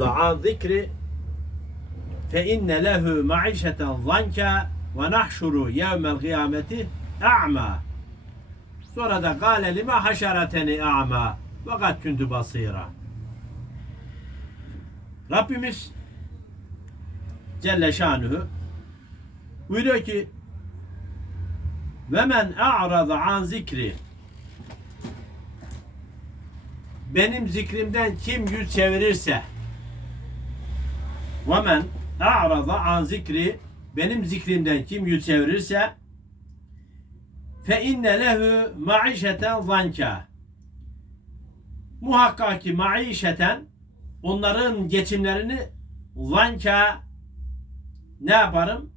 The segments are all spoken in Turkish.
an zikri fe inne lehu maişeten zanka ve nahşuru yevmel kıyameti a'ma. Sonra da gâle lime haşereteni a'ma ve gad küntü basira. Rabbimiz Celle şanuhu buyuruyor ki ve men a'rada an zikri benim zikrimden kim yüz çevirirse ve men a'rada an zikri benim zikrimden kim yüz çevirirse fe inne lehu maişeten zanka muhakkak ki maişeten onların geçimlerini zanka ne yaparım?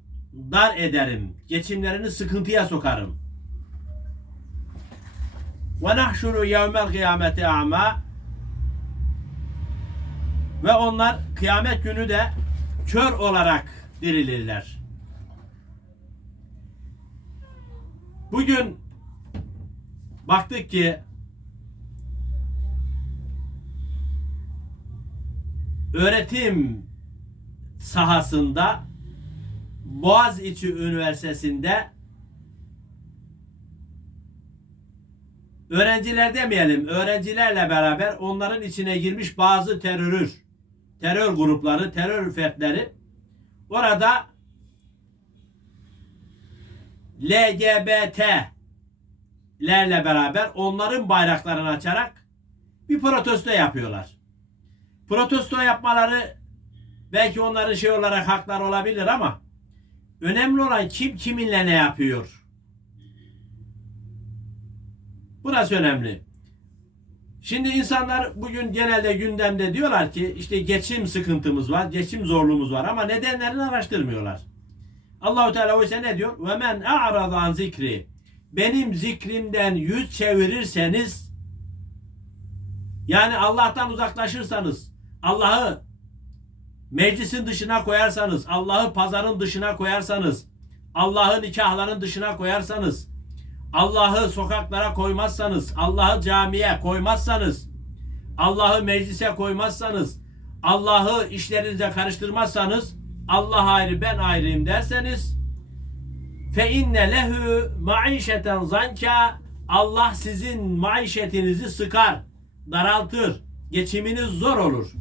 Dar ederim. Geçimlerini sıkıntıya sokarım. Ve nahşuru yevmel kıyameti a'ma ve onlar kıyamet günü de kör olarak dirilirler. Bugün baktık ki öğretim sahasında Boğaziçi Üniversitesi'nde öğrenciler demeyelim, öğrencilerle beraber onların içine girmiş bazı terörür, terör grupları, terör fertleri orada LGBT'lerle beraber onların bayraklarını açarak bir protesto yapıyorlar. Protesto yapmaları belki onların şey olarak haklar olabilir ama önemli olan kim kiminle ne yapıyor. Burası önemli. Şimdi insanlar bugün genelde gündemde diyorlar ki işte geçim sıkıntımız var, geçim zorluğumuz var ama nedenlerini araştırmıyorlar. Allahu Teala oysa ne diyor? Ve men a'rada an zikri. Benim zikrimden yüz çevirirseniz yani Allah'tan uzaklaşırsanız, Allah'ı meclisin dışına koyarsanız, Allah'ı pazarın dışına koyarsanız, Allah'ı nikahların dışına koyarsanız, Allah'ı sokaklara koymazsanız, Allah'ı camiye koymazsanız, Allah'ı meclise koymazsanız, Allah'ı işlerinize karıştırmazsanız, Allah ayrı ben ayrıyım derseniz, fe inne lehu maişeten zanka Allah sizin maişetinizi sıkar, daraltır, geçiminiz zor olur.